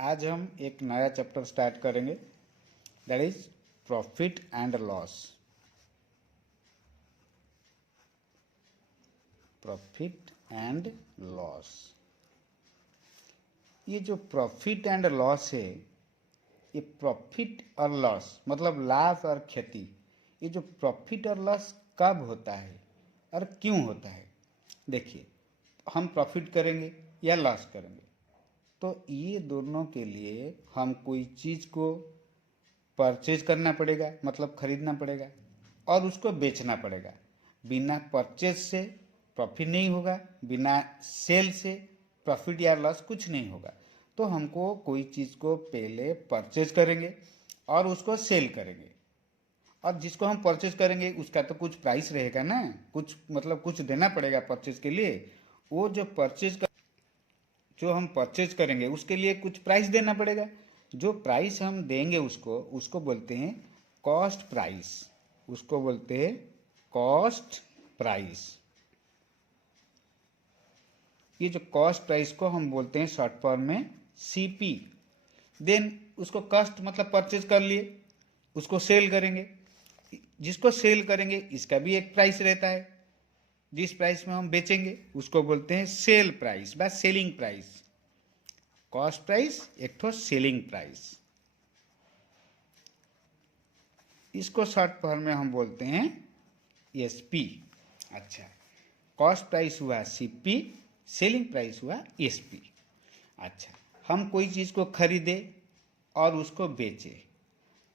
आज हम एक नया चैप्टर स्टार्ट करेंगे, that is profit and loss. Profit and loss, ये जो प्रॉफिट एंड लॉस है, ये प्रॉफिट और लॉस मतलब लाभ और क्षति। ये जो प्रॉफिट और लॉस कब होता है और क्यों होता है? देखिए, हम प्रॉफिट करेंगे या लॉस करेंगे, तो ये दोनों के लिए हम कोई चीज़ को परचेज करना पड़ेगा, मतलब खरीदना पड़ेगा, और उसको बेचना पड़ेगा। बिना परचेज से प्रॉफिट नहीं होगा, बिना सेल से प्रॉफिट या लॉस कुछ नहीं होगा। तो हमको कोई चीज़ को पहले परचेज करेंगे और उसको सेल करेंगे, और जिसको हम परचेज करेंगे उसका तो कुछ प्राइस रहेगा ना, कुछ मतलब कुछ देना पड़ेगा परचेज के लिए। वो जो हम परचेज करेंगे उसके लिए कुछ प्राइस देना पड़ेगा। जो प्राइस हम देंगे उसको उसको बोलते हैं कॉस्ट प्राइस। उसको बोलते हैं कॉस्ट प्राइस। ये जो कॉस्ट प्राइस को हम बोलते हैं शॉर्ट फॉर्म में सीपी। देन उसको कॉस्ट मतलब परचेज कर लिए, उसको सेल करेंगे। जिसको सेल करेंगे इसका भी एक प्राइस रहता है। जिस प्राइस में हम बेचेंगे उसको बोलते हैं सेल प्राइस बा सेलिंग प्राइस। कॉस्ट प्राइस एक तो सेलिंग प्राइस, इसको शॉर्ट फॉर्म में हम बोलते हैं एसपी। अच्छा, कॉस्ट प्राइस हुआ सीपी, सेलिंग प्राइस हुआ एसपी। अच्छा, हम कोई चीज़ को खरीदे और उसको बेचे।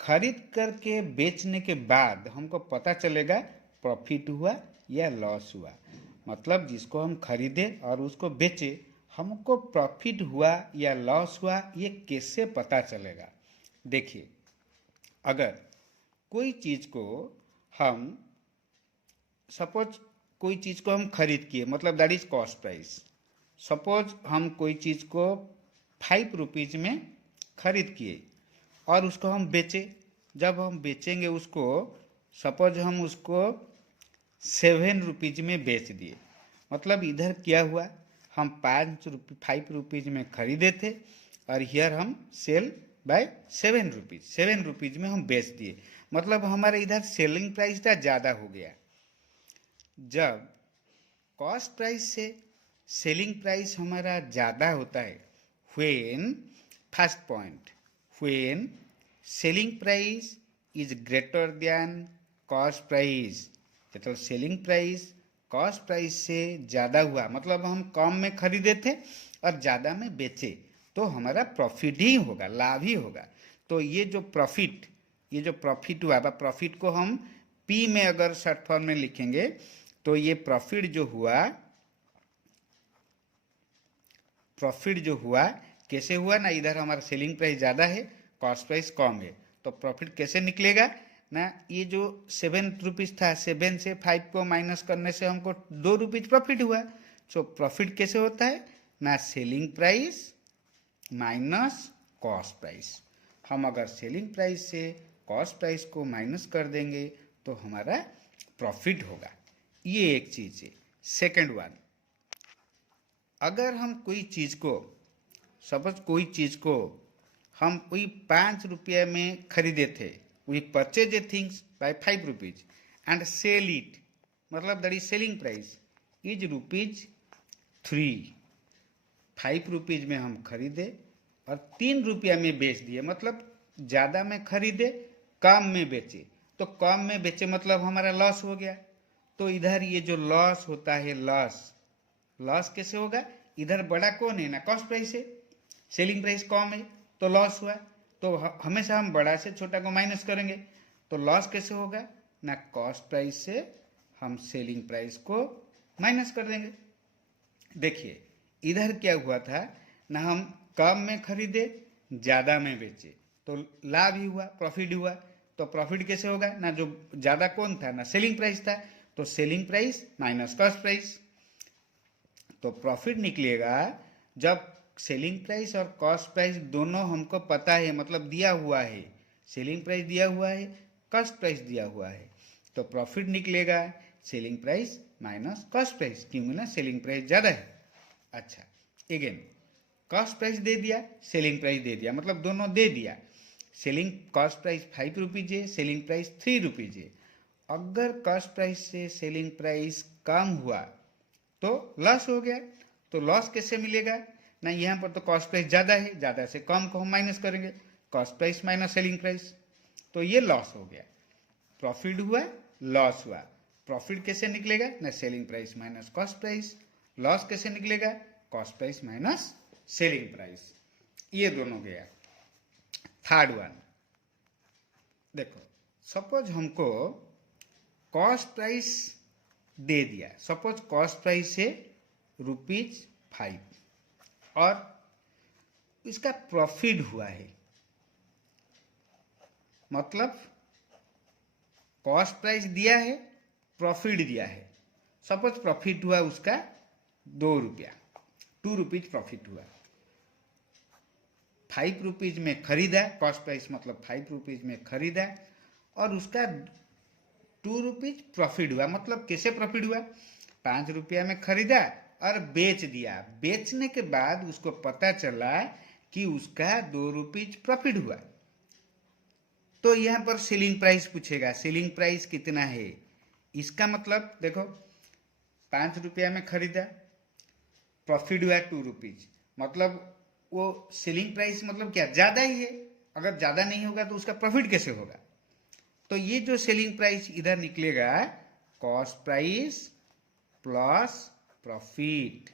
खरीद करके बेचने के बाद हमको पता चलेगा प्रॉफिट हुआ या लॉस हुआ। मतलब जिसको हम खरीदे और उसको बेचे, हमको प्रॉफिट हुआ या लॉस हुआ ये कैसे पता चलेगा? देखिए, अगर कोई चीज़ को हम सपोज कोई चीज़ को हम खरीद किए, मतलब that is cost price. Suppose हम कोई चीज़ को 5 रुपीज़ में खरीद किए और उसको हम बेचे। जब हम बेचेंगे उसको, सपोज हम उसको 7 रुपीज़ में बेच दिए। मतलब इधर क्या हुआ, हम 5 रुपीज़ में खरीदे थे और हियर हम सेल बाय 7 रुपीज़, 7 रुपीज़ में हम बेच दिए। मतलब हमारे इधर सेलिंग प्राइस था ज़्यादा हो गया। जब कॉस्ट प्राइस से सेलिंग प्राइस हमारा ज़्यादा होता है, when first point, when selling price is greater than cost price. मतलब सेलिंग प्राइस कॉस्ट प्राइस से ज़्यादा हुआ, मतलब हम कम में खरीदे थे और ज़्यादा में बेचे, तो हमारा प्रॉफिट ही होगा, लाभ ही होगा। तो ये जो प्रॉफिट हुआ, प्रॉफिट को हम पी में अगर शॉर्ट फॉर्म में लिखेंगे तो ये प्रॉफिट जो हुआ कैसे हुआ ना, इधर हमारा सेलिंग प्राइस ज़्यादा है, कॉस्ट प्राइस कम है, तो प्रॉफिट कैसे निकलेगा ना? ये जो 7 रुपीज़ था, 7 से 5 को माइनस करने से हमको 2 रुपीज़ प्रॉफिट हुआ। सो प्रॉफिट कैसे होता है ना, selling price minus cost price. हम अगर सेलिंग प्राइस से कॉस्ट प्राइस को माइनस कर देंगे तो हमारा प्रॉफिट होगा। ये एक चीज़ है। सेकंड वन, अगर हम कोई चीज़ को, सपोज कोई चीज़ को हम कोई 5 रुपये में खरीदे थे, we purchase a things by 5 rupees and sell it, मतलब that is selling price is ₹3। 5 rupees में हम खरीदे और 3 रुपया में बेच दिए। मतलब ज़्यादा में खरीदे, कम में बेचे, तो कम में बेचे मतलब हमारा लॉस हो गया। तो इधर ये जो लॉस होता है, लॉस कैसे होगा? इधर बड़ा कौन है ना, कॉस्ट प्राइस है, सेलिंग प्राइस कम है तो लॉस हुआ। तो हमेशा हम बड़ा से छोटा को माइनस करेंगे, तो लॉस कैसे होगा ना, कॉस्ट प्राइस से हम सेलिंग प्राइस को माइनस कर देंगे। देखिए, इधर क्या हुआ था ना, हम कम में खरीदे, ज़्यादा में बेचे, तो लाभ ही हुआ, प्रॉफिट हुआ। तो प्रॉफिट कैसे होगा ना, जो ज़्यादा कौन था ना, सेलिंग प्राइस था, तो selling price minus cost price. तो प्रॉफिट निकलेगा जब सेलिंग प्राइस और कॉस्ट प्राइस दोनों हमको पता है, मतलब दिया हुआ है, सेलिंग प्राइस दिया हुआ है, कॉस्ट प्राइस दिया हुआ है, तो प्रॉफिट निकलेगा selling price minus cost price, क्योंकि ना सेलिंग प्राइस ज़्यादा है। अच्छा, अगेन कॉस्ट प्राइस दे दिया, सेलिंग प्राइस दे दिया, मतलब दोनों दे दिया। सेलिंग कॉस्ट प्राइस 5 रुपीज है, सेलिंग प्राइस 3 रुपीज है। अगर कॉस्ट प्राइस से सेलिंग प्राइस कम हुआ तो लॉस हो गया। तो लॉस कैसे मिलेगा ना, यहाँ पर तो कॉस्ट प्राइस ज़्यादा है, ज़्यादा से कम को हम माइनस करेंगे, cost price minus selling price, तो ये लॉस हो गया। प्रॉफिट हुआ, लॉस हुआ। प्रॉफिट कैसे निकलेगा ना, selling price minus cost price. Loss कैसे निकलेगा, cost price minus selling price. ये दोनों गया। थर्ड वन देखो, सपोज हमको कॉस्ट प्राइस दे दिया, सपोज कॉस्ट प्राइस है ₹5 और इसका प्रॉफिट हुआ है, मतलब कॉस्ट प्राइस दिया है, प्रॉफिट दिया है। सपोज प्रॉफिट हुआ उसका ₹2, ₹2 प्रॉफिट हुआ। 5 रुपीज में खरीदा, कॉस्ट प्राइस मतलब 5 रुपीज में खरीदा और उसका ₹2 प्रॉफिट हुआ। मतलब कैसे प्रॉफिट हुआ, 5 रुपया में खरीदा और बेच दिया। बेचने के बाद उसको पता चला कि उसका ₹2 प्रॉफिट हुआ, तो यहाँ पर सेलिंग प्राइस पूछेगा, सेलिंग प्राइस कितना है। इसका मतलब देखो, 5 रुपया में खरीदा, प्रॉफिट हुआ ₹2, मतलब वो सेलिंग प्राइस मतलब क्या, ज़्यादा ही है। अगर ज़्यादा नहीं होगा तो उसका प्रॉफिट कैसे होगा। तो ये जो सेलिंग प्राइस इधर निकलेगा, कॉस्ट प्राइस प्लस प्रॉफिट।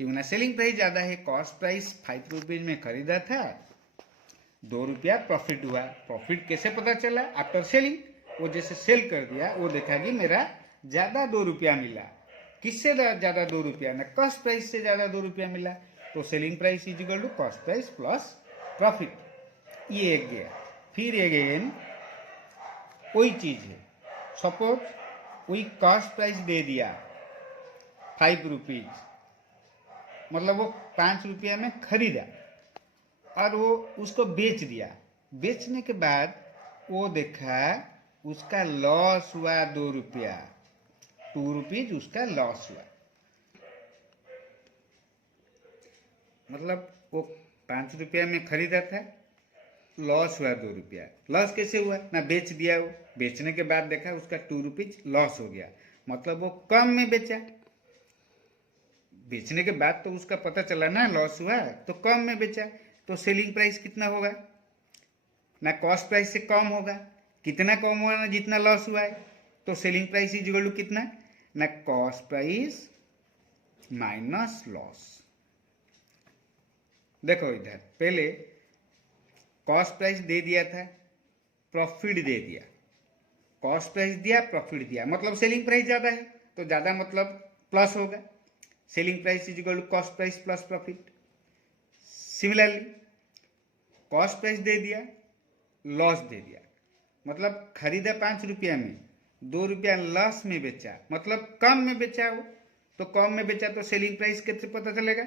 क्यों ना, सेलिंग प्राइस ज़्यादा है, कॉस्ट प्राइस 5 रुपीज में खरीदा था, ₹2 प्रॉफिट हुआ। प्रॉफिट कैसे पता चला, आफ्टर सेलिंग। वो जैसे सेल कर दिया, वो देखा कि मेरा ज़्यादा ₹2 मिला। किससे ज़्यादा ₹2 ना, कॉस्ट प्राइस से ज़्यादा ₹2 मिला। तो selling price is equal to cost price plus profit. ये एक गया। फिर अगेन वही चीज है, सपोज वही कॉस्ट प्राइस दे दिया 5 रुपीज, मतलब वो 5 रुपया में खरीदा और वो उसको बेच दिया। बेचने के बाद वो देखा उसका लॉस हुआ ₹2, ₹2 उसका लॉस हुआ। मतलब वो 5 रुपया में खरीदा था, लॉस हुआ ₹2। लॉस कैसे हुआ ना, बेच दिया। वो बेचने के बाद देखा उसका ₹2 लॉस हो गया, मतलब वो कम में बेचा। बेचने के बाद तो उसका पता चला ना लॉस हुआ, तो कम में बेचा। तो सेलिंग प्राइस कितना होगा ना, कॉस्ट प्राइस से कम होगा। कितना कम हुआ ना, जितना लॉस हुआ है। तो selling price is equal to कितना ना, कॉस्ट प्राइस माइनस लॉस। देखो इधर पहले कॉस्ट प्राइस दे दिया था, प्रॉफिट दे दिया। कॉस्ट प्राइस दिया, प्रॉफिट दिया, मतलब सेलिंग प्राइस ज़्यादा है, तो ज़्यादा मतलब प्लस होगा। Selling price is equal to cost price plus profit. Similarly cost price दे दिया, लॉस दे दिया, मतलब खरीदा 5 रुपया में, ₹2 लॉस में बेचा, मतलब कम में बेचा वो। तो कम में बेचा तो सेलिंग प्राइस कैसे पता चलेगा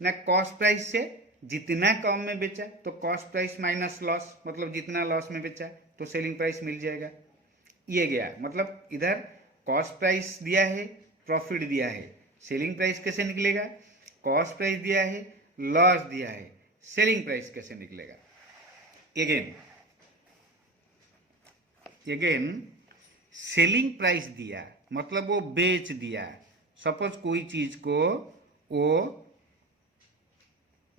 ना, कॉस्ट प्राइस से जितना कम में बेचा तो कॉस्ट प्राइस माइनस लॉस, मतलब जितना लॉस में बेचा तो सेलिंग प्राइस मिल जाएगा। ये गया, मतलब इधर कॉस्ट प्राइस दिया है, प्रॉफिट दिया है। सेलिंग प्राइस कैसे निकलेगा, कॉस्ट प्राइस दिया है, लॉस दिया है, सेलिंग प्राइस कैसे निकलेगा। अगेन सेलिंग प्राइस दिया मतलब वो बेच दिया। सपोज कोई चीज को वो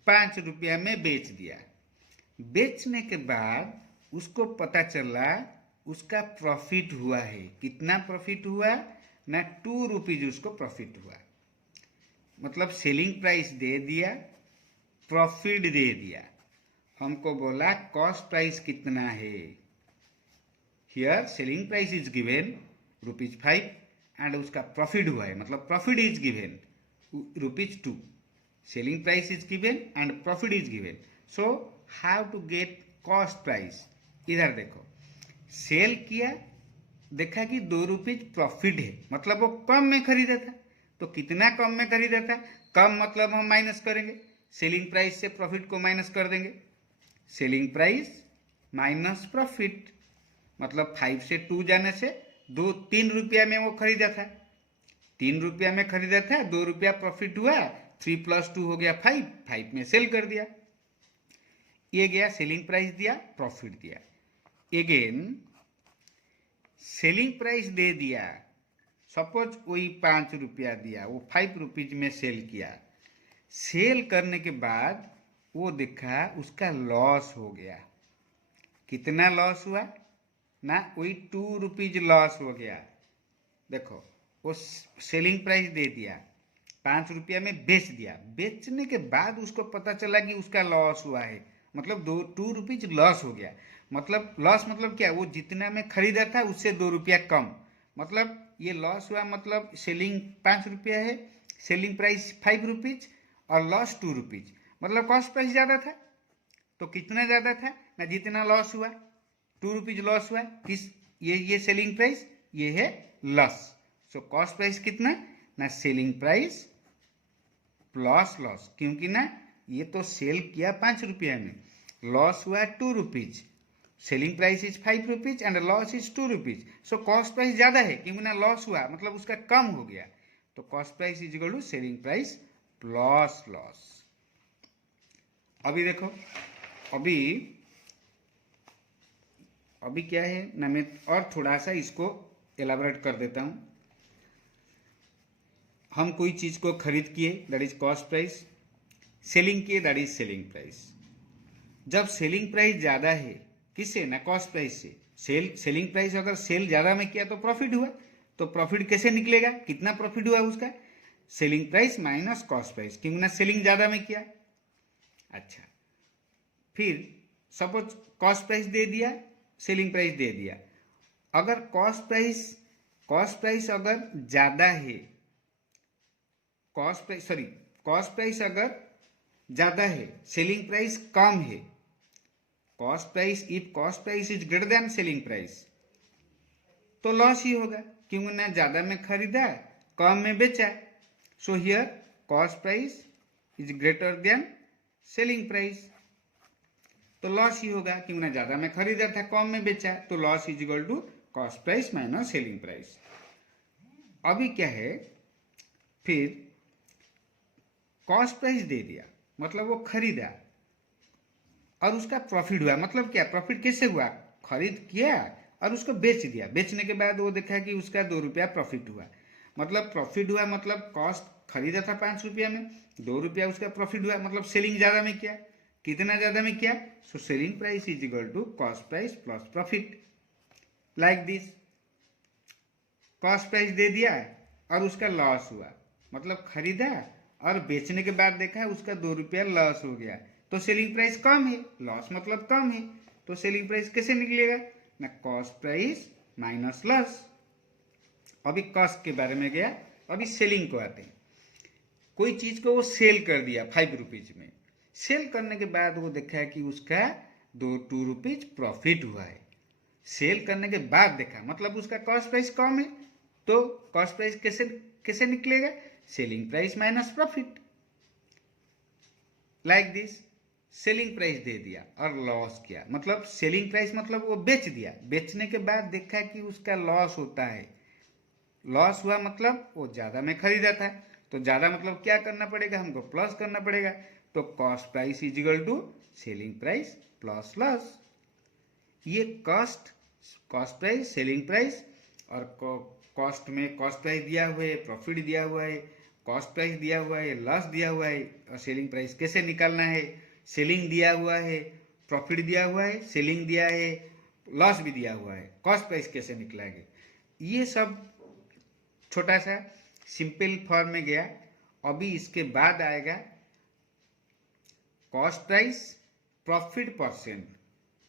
5 रुपया में बेच दिया। बेचने के बाद उसको पता चला उसका प्रॉफिट हुआ है। कितना प्रॉफिट हुआ ना, ₹2 उसको प्रॉफिट हुआ। मतलब सेलिंग प्राइस दे दिया, प्रॉफिट दे दिया। हमको बोला कॉस्ट प्राइस कितना है। Here selling price is given ₹5 and उसका प्रॉफिट हुआ है, मतलब profit is given ₹2। Selling price is given and profit is given. So how to get cost price. इधर देखो, सेल किया, देखा कि ₹2 प्रॉफिट है, मतलब वो कम में खरीदा था। तो कितना कम में खरीदा था, कम मतलब हम माइनस करेंगे, सेलिंग प्राइस से प्रॉफिट को माइनस कर देंगे। सेलिंग प्राइस माइनस प्रॉफिट, मतलब 5 से 2 जाने से 3 रुपया में वो खरीदा था। 3 रुपया में खरीदा था, ₹2 प्रॉफिट हुआ, 3 + 2 हो गया 5, 5 में सेल कर दिया। ये गया सेलिंग प्राइस दिया, प्रॉफिट दिया। अगेन सेलिंग प्राइस दे दिया, सपोज वही 5 रुपया दिया, वो 5 रुपीज में सेल किया। सेल करने के बाद वो देखा उसका लॉस हो गया। कितना लॉस हुआ ना, वही 2 रुपीज लॉस हो गया। देखो वो सेलिंग प्राइस दे दिया, 5 रुपया में बेच दिया, बेचने के बाद उसको पता चला कि उसका लॉस हुआ है, मतलब 2 रुपीज लॉस हो गया। मतलब लॉस मतलब क्या, वो जितना में खरीदा था उससे 2 रुपया कम, मतलब ये लॉस हुआ। मतलब सेलिंग 5 रुपया है, सेलिंग प्राइस 5 रुपीज और लॉस 2 रुपीज, मतलब कॉस्ट प्राइस ज़्यादा था। तो कितना ज़्यादा था ना, जितना लॉस हुआ 2 रुपीज लॉस हुआ। किस ये सेलिंग प्राइस, ये है लॉस। सो कॉस्ट प्राइस कितना ना, सेलिंग प्राइस प्लस लॉस, क्योंकि ना ये तो सेल किया 5 रुपया में, लॉस हुआ 2 rupees, selling price is 5 rupees and loss is 2 rupees. So cost price ज़्यादा है, क्योंकि ना लॉस हुआ मतलब उसका कम हो गया। तो cost price is equal to selling price plus loss. अभी देखो, अभी क्या है ना, मैं और थोड़ा सा इसको एलाबोरेट कर देता हूं। हम कोई चीज को खरीद किए, that is cost price, selling किए, दैट इज सेलिंग प्राइस। जब सेलिंग प्राइस ज्यादा है किससे ना, कॉस्ट प्राइस से, सेलिंग प्राइस अगर सेल ज्यादा में किया तो प्रॉफिट हुआ। तो प्रॉफिट कैसे निकलेगा, कितना प्रॉफिट हुआ उसका, selling price minus cost price, क्योंकि ना सेलिंग ज्यादा में किया। अच्छा, फिर सपोज कॉस्ट प्राइस दे दिया, सेलिंग प्राइस दे दिया। अगर कॉस्ट प्राइस अगर ज्यादा है, कॉस्ट प्राइस अगर ज्यादा है, सेलिंग प्राइस कम है, cost price is greater than selling price, तो लॉस ही होगा, क्योंकि ना ज्यादा में खरीदा कम में बेचा। So here cost price is greater than selling price, तो लॉस ही होगा, क्योंकि ना ज्यादा में खरीदा था कम में बेचा, तो loss is equal to cost price minus selling price. अभी क्या है, फिर कॉस्ट प्राइस दे दिया, मतलब वो खरीदा और उसका प्रॉफिट हुआ। मतलब क्या, प्रॉफिट कैसे हुआ, खरीद किया और उसको बेच दिया, बेचने के बाद वो देखा कि उसका 2 रुपया प्रॉफिट हुआ। मतलब प्रॉफिट हुआ मतलब कॉस्ट खरीदा था 5 रुपया में, 2 रुपया उसका प्रॉफिट हुआ, मतलब सेलिंग ज्यादा में किया। कितना ज्यादा में किया, so selling price is equal to cost price plus profit, like this. Cost price दे दिया और उसका लॉस हुआ, मतलब खरीदा और बेचने के बाद देखा उसका 2 रुपया लॉस हो गया, तो सेलिंग प्राइस कम है, लॉस मतलब कम है, तो सेलिंग प्राइस कैसे निकलेगा ना, कॉस्ट प्राइस माइनस लॉस। अभी कॉस्ट के बारे में गया, अभी सेलिंग को आते हैं। कोई चीज को वो सेल कर दिया 5 रुपीज में, सेल करने के बाद वो देखा कि उसका 2 रुपीज प्रॉफिट हुआ है। सेल करने के बाद देखा मतलब उसका कॉस्ट प्राइस कम है, तो कॉस्ट प्राइस कैसे निकलेगा, selling price minus profit, like this. Selling price दे दिया और लॉस किया, मतलब सेलिंग प्राइस मतलब वो बेच दिया, बेचने के बाद देखा कि उसका लॉस होता है, लॉस हुआ मतलब वो ज्यादा में खरीदा था, तो ज्यादा मतलब क्या करना पड़ेगा, हमको प्लस करना पड़ेगा। तो cost price is equal to selling price plus loss. ये कॉस्ट प्राइस, सेलिंग प्राइस और कॉस्ट में कॉस्ट प्राइस दिया हुआ है, प्रॉफिट दिया हुआ है, कॉस्ट प्राइस दिया हुआ है, लॉस दिया हुआ है, और सेलिंग प्राइस कैसे निकालना है, सेलिंग दिया हुआ है, प्रॉफिट दिया हुआ है, सेलिंग दिया है, लॉस भी दिया हुआ है, कॉस्ट प्राइस कैसे निकलेंगे, ये सब छोटा सा सिंपल फॉर्म में गया। अभी इसके बाद आएगा cost price, profit percent,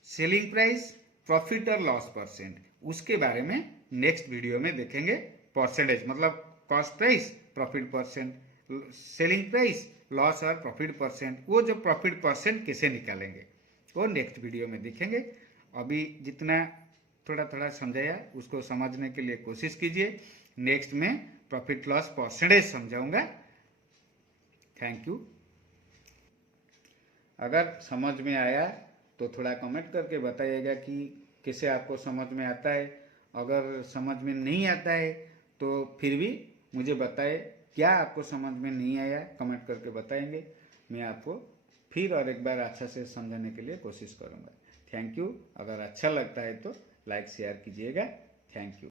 selling price, profit और लॉस परसेंट, उसके बारे में नेक्स्ट वीडियो में देखेंगे। परसेंटेज मतलब cost price, profit percent, selling price, loss और प्रॉफिट परसेंट, वो जो प्रॉफिट परसेंट कैसे निकालेंगे वो नेक्स्ट वीडियो में देखेंगे। अभी जितना थोड़ा थोड़ा समझाया उसको समझने के लिए कोशिश कीजिए, नेक्स्ट में प्रॉफिट लॉस परसेंटेज समझाऊंगा। Thank you. अगर समझ में आया तो थोड़ा कमेंट करके बताइएगा कि कैसे आपको समझ में आता है। अगर समझ में नहीं आता है तो फिर भी मुझे बताए क्या आपको समझ में नहीं आया कमेंट करके बताएंगे, मैं आपको फिर और एक बार अच्छा से समझाने के लिए कोशिश करूँगा। Thank you. अगर अच्छा लगता है तो लाइक शेयर कीजिएगा। Thank you.